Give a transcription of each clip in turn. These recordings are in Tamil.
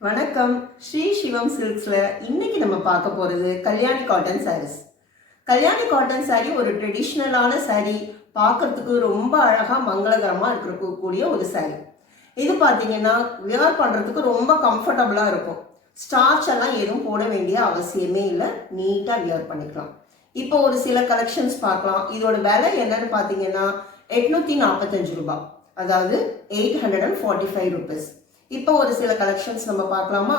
வணக்கம். ஸ்ரீ சிவம் சில்க்ஸ்ல இன்னைக்கு நம்ம பார்க்க போறது Kalyani cotton saris. Kalyani cotton sari ஒரு ட்ரெடிஷ்னலான சாரி, பார்க்கறதுக்கு ரொம்ப அழகா மங்களகரமா இருக்கக்கூடிய ஒரு சாரி. இது பார்த்தீங்கன்னா வியர் பண்றதுக்கு ரொம்ப கம்ஃபர்டபுளா இருக்கும். ஸ்டார்ச் எல்லாம் எதுவும் போட வேண்டிய அவசியமே இல்லை, நீட்டா வியர் பண்ணிக்கலாம். இப்போ ஒரு சில கலெக்ஷன்ஸ் பார்க்கலாம். இதோட விலை என்னன்னு பார்த்தீங்கன்னா 845 ரூபாய், அதாவது 845 ருபீஸ். இப்போ ஒரு சில கலெக்ஷன்ஸ் நம்ம பார்க்கலாமா?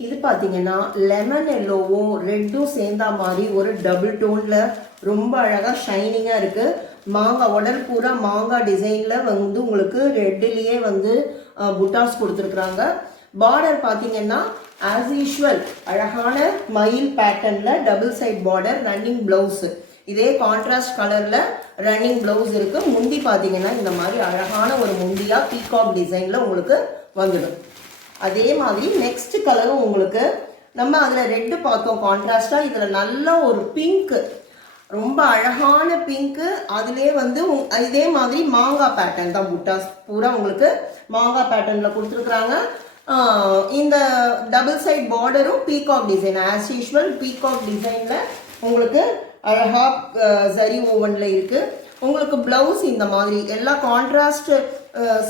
இது பார்த்தீங்கன்னா லெமன் எல்லோவும் ரெட்டும் சேர்ந்தா மாதிரி ஒரு டபுள் டோன்ல ரொம்ப அழகா ஷைனிங்கா இருக்கு. மாங்காய் உடல் பூரா மாங்காய் டிசைன்ல வந்து உங்களுக்கு ரெட்லயே வந்து புட்டாஸ் கொடுத்துருக்குறாங்க. பார்டர் பார்த்தீங்கன்னா ஆஸ் யூஷுவல் அழகான மயில் பேட்டர்ன்ல double side border, running blouse இதே கான்ட்ராஸ்ட் கலர்ல ரன்னிங் பிளவுஸ் இருக்கு. முந்தி பாத்தீங்கன்னா இந்த மாதிரி அழகான ஒரு முந்தியா பீகாக் டிசைன்ல உங்களுக்கு வந்துடும். அதே மாதிரி நெக்ஸ்ட் கலரும் உங்களுக்கு நம்ம அதுல ரெட் பார்த்தோம் கான்ட்ராஸ்டா, இதுல நல்ல ஒரு பிங்க், ரொம்ப அழகான பிங்க். அதுலேயே வந்து இதே மாதிரி மாங்காய் பேட்டர்ன் தான், புட்டாஸ் பூரா உங்களுக்கு மாங்காய் பேட்டர்ன்ல கொடுத்துருக்குறாங்க. இந்த டபுள் சைட் பார்டரும் peacock design as usual peacock டிசைன்ல உங்களுக்கு அழகா ஜரி ஓவன்ல இருக்கு. உங்களுக்கு பிளவுஸ் இந்த மாதிரி எல்லா கான்ட்ராஸ்ட்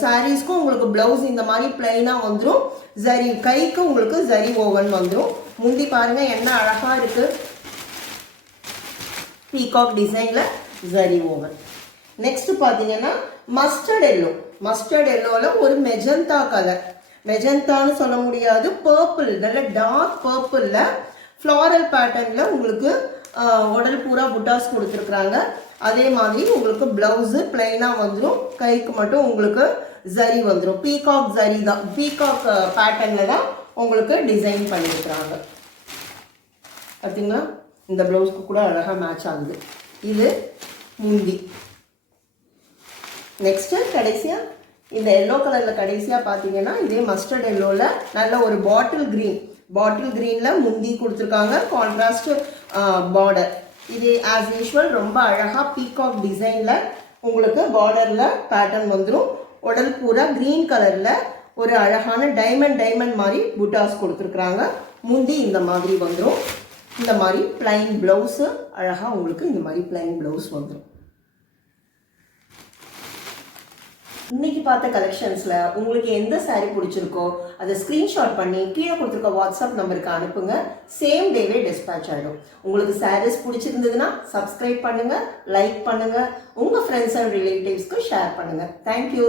சாரீஸ்க்கும் உங்களுக்கு பிளவுஸ் இந்த மாதிரி பிளைனா வந்துடும். ஜரி கைக்கு உங்களுக்கு ஜரி ஓவன் வந்துடும். முந்தி பாருங்க என்ன அழகா இருக்கு, பீகாக் டிசைன்ல ஜரி ஓவன். நெக்ஸ்ட் பாத்தீங்கன்னா மஸ்டர்ட் எல்லோ. மஸ்டர்ட் எல்லோல ஒரு மெஜந்தா கலர், மெஜந்தான்னு சொல்ல முடியாது, பர்பிள், நல்ல டார்க் பர்பிள்ல ஃப்ளாரல் பேட்டர்ன்ல உங்களுக்கு உடல் பூரா புட்டாஸ் கொடுத்துருக்குறாங்க. அதே மாதிரி உங்களுக்கு பிளவுஸ் பிளைனா வந்துடும், கைக்கு மட்டும் உங்களுக்கு ஜரி வந்துடும். பீகாக் ஜரி தான், பீகாக் பேட்டர்ன்ல தான் உங்களுக்கு டிசைன் பண்ணியிருக்கிறாங்க. பார்த்தீங்களா, இந்த பிளவுஸ்க்கு கூட அழகா மேட்ச் ஆகுது. இது முந்தி. நெக்ஸ்ட் கடைசியா இந்த எல்லோ கலர்ல கடைசியா பாத்தீங்கன்னா இதே மஸ்டர்ட் எல்லோல நல்ல ஒரு பாட்டில் கிரீன்ல முந்தி கொடுத்துருக்காங்க, கான்ட்ராஸ்ட் பார்டர். இது ஆஸ் யூஷுவல் ரொம்ப அழகா பீகாக் டிசைன்ல உங்களுக்கு பார்டர்ல பேட்டர்ன் வந்துடும். உடல் பூரா கிரீன் கலர்ல ஒரு அழகான டைமண்ட் மாதிரி புட்டாஸ் கொடுத்துருக்குறாங்க. முந்தி இந்த மாதிரி வந்துடும். இந்த மாதிரி பிளைன் பிளவுஸ் அழகா உங்களுக்கு இந்த மாதிரி பிளைன் பிளவுஸ் வந்துடும். இன்னைக்கு பார்த்த கலெக்ஷன்ஸ்ல உங்களுக்கு எந்த சாரி பிடிச்சிருக்கோ அதை ஸ்கிரீன்ஷாட் பண்ணி கீழே கொடுத்துருக்க வாட்ஸ்அப் நம்பருக்கு அனுப்புங்க. சேம் டேவே டிஸ்பேச் ஆகிடும். உங்களுக்கு சாரீஸ் பிடிச்சிருந்ததுன்னா சப்ஸ்கிரைப் பண்ணுங்க, லைக் பண்ணுங்க, உங்க ஃப்ரெண்ட்ஸ் அண்ட் ரிலேட்டிவ்ஸ்க்கு ஷேர் பண்ணுங்க. தேங்க்யூ.